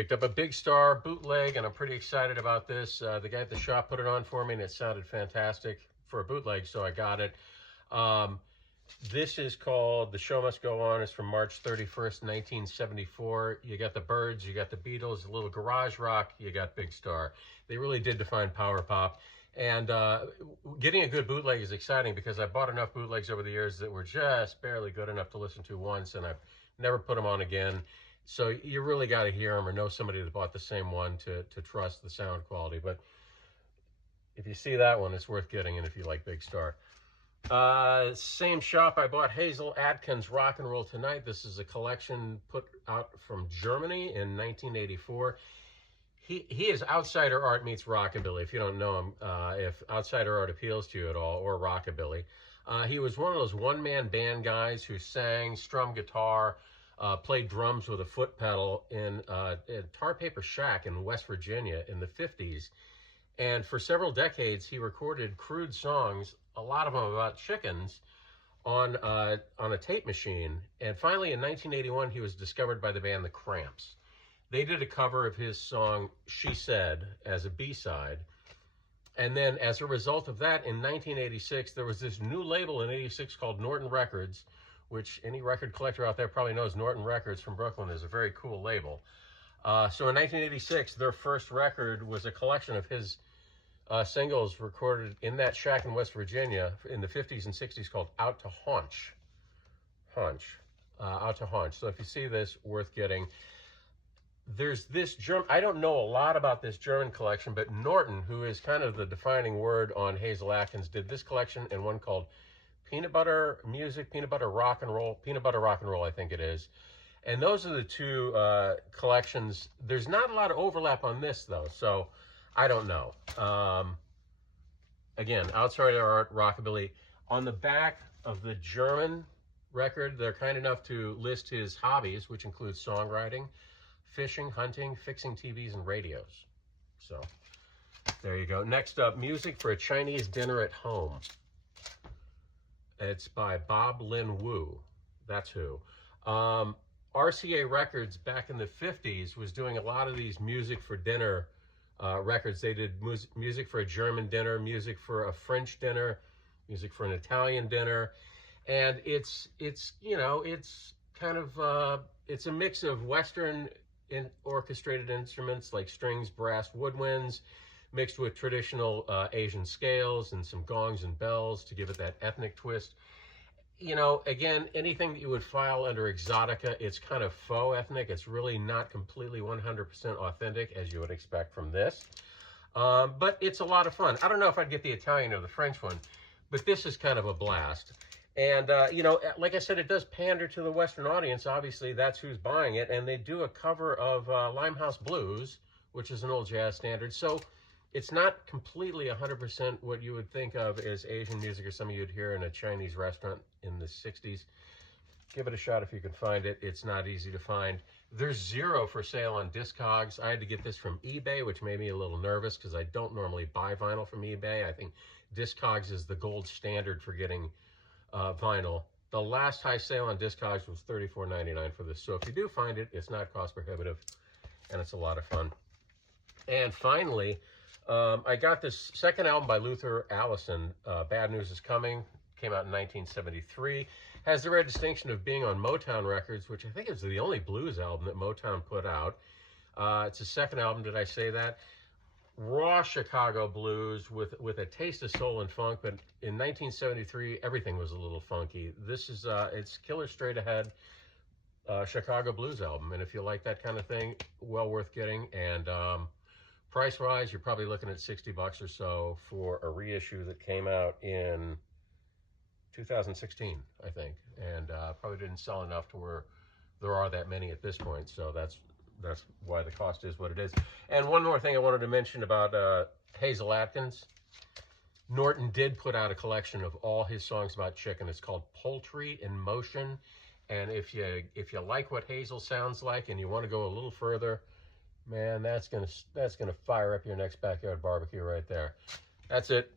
Picked up a Big Star bootleg, and I'm pretty excited about this. The guy at the shop put it on for me, and it sounded fantastic for a bootleg, so I got it. This is called The Show Must Go On. It's from March 31st, 1974. You got the Byrds, you got the Beatles, a little garage rock, you got Big Star. They really did define power pop. And getting a good bootleg is exciting because I bought enough bootlegs over the years that were just barely good enough to listen to once, and I've never put them on again. So you really got to hear them or know somebody that bought the same one to trust the sound quality. But if you see that one, it's worth getting, and if you like Big Star. Same shop, I bought Hasiladkins Rock and Roll Tonight. This is a collection put out from Germany in 1984. He is outsider art meets rockabilly. If you don't know him, if outsider art appeals to you at all, or rockabilly. He was one of those one-man band guys who sang, strummed guitar, played drums with a foot pedal in a Tar Paper Shack in West Virginia in the 50s. And for several decades, he recorded crude songs, a lot of them about chickens, on a tape machine. And finally, in 1981, he was discovered by the band The Cramps. They did a cover of his song, She Said, as a B-side. And then as a result of that, in 1986, there was this new label in 86 called Norton Records, which any record collector out there probably knows. Norton Records from Brooklyn is a very cool label. So in 1986, their first record was a collection of his singles recorded in that shack in West Virginia in the 50s and 60s called Out to Haunch. Out to Haunch. So if you see this, worth getting. There's this German, I don't know a lot about this German collection, but Norton, who is kind of the defining word on Hasiladkins, did this collection and one called Peanut Butter Music, Peanut Butter Rock and Roll, Peanut Butter Rock and Roll, I think it is. And those are the two collections. There's not a lot of overlap on this, though, so I don't know. Again, outsider art, rockabilly. On the back of the German record, they're kind enough to list his hobbies, which include songwriting, fishing, hunting, fixing TVs, and radios. So there you go. Next up, Music for a Chinese Dinner at Home. It's by Bob Lin Wu. That's who. RCA Records back in the 50s was doing a lot of these music for dinner records. They did music for a German dinner, music for a French dinner, music for an Italian dinner. And it's you know, it's kind of, it's a mix of Western orchestrated instruments like strings, brass, woodwinds, mixed with traditional Asian scales and some gongs and bells to give it that ethnic twist. You know, again, anything that you would file under Exotica, it's kind of faux ethnic. It's really not completely 100% authentic, as you would expect from this. But it's a lot of fun. I don't know if I'd get the Italian or the French one, but this is kind of a blast. And, you know, like I said, it does pander to the Western audience. Obviously, that's who's buying it. And they do a cover of Limehouse Blues, which is an old jazz standard. So it's not completely 100% what you would think of as Asian music or some of you'd hear in a Chinese restaurant in the 60s. Give it a shot if you can find it. It's not easy to find. There's zero for sale on Discogs. I had to get this from eBay, which made me a little nervous because I don't normally buy vinyl from eBay. I think Discogs is the gold standard for getting vinyl. The last high sale on Discogs was $34.99 for this. So if you do find it, it's not cost prohibitive and it's a lot of fun. And finally, I got this second album by Luther Allison, Bad News Is Coming. Came out in 1973. Has the rare distinction of being on Motown Records, which I think is the only blues album that Motown put out. It's a second album, did I say that? Raw Chicago blues with a taste of soul and funk, but in 1973, everything was a little funky. This is, it's Killer Straight Ahead Chicago blues album, and if you like that kind of thing, well worth getting. And price-wise, you're probably looking at $60 or so for a reissue that came out in 2016, I think, and probably didn't sell enough to where there are that many at this point, so that's why the cost is what it is. And one more thing I wanted to mention about Hasiladkins. Norton did put out a collection of all his songs about chicken. It's called Poultry in Motion, and if you like what Hazel sounds like and you want to go a little further, man, that's gonna fire up your next backyard barbecue right there. That's it.